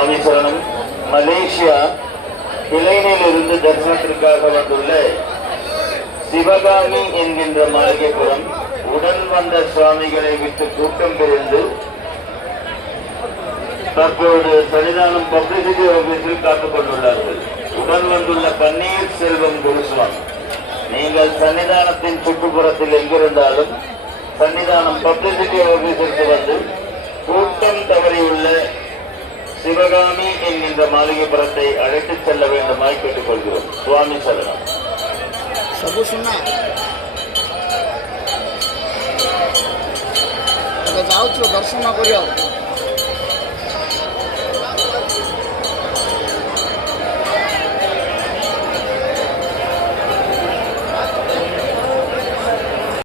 சுவாமி சரணம். மலேசியா இளைஞரிலிருந்து தரிசனத்திற்காக வந்துள்ள சிவகாமி என்கின்ற மாளிகைப்புறம் உடன் வந்த சுவாமிகளை விட்டு கூட்டம் பிரிந்து தற்போது சன்னிதானம் பப்ளிசிட்டி ஆபீஸில் காத்துக் கொண்டுள்ளார்கள். உடன் வந்துள்ள பன்னீர் செல்வம் குருசுவாமி, நீங்கள் சன்னிதானத்தின் சுற்றுப்புறத்தில் எங்கிருந்தாலும் சன்னிதானம் பப்ளிசிட்டி ஆபீஸிற்கு வந்து கூட்டம் தவறியுள்ள சிவகாமி என்கின்ற மாளிகைப்புறத்தை அழைத்துச் செல்ல வேண்டுமாய் கேட்டுக்கொள்கிறோம். சுவாமி சரணம். ସବୁ ଶୁଣା ଯାଉଛୁ ଦର୍ଶନ କରିବାକୁ।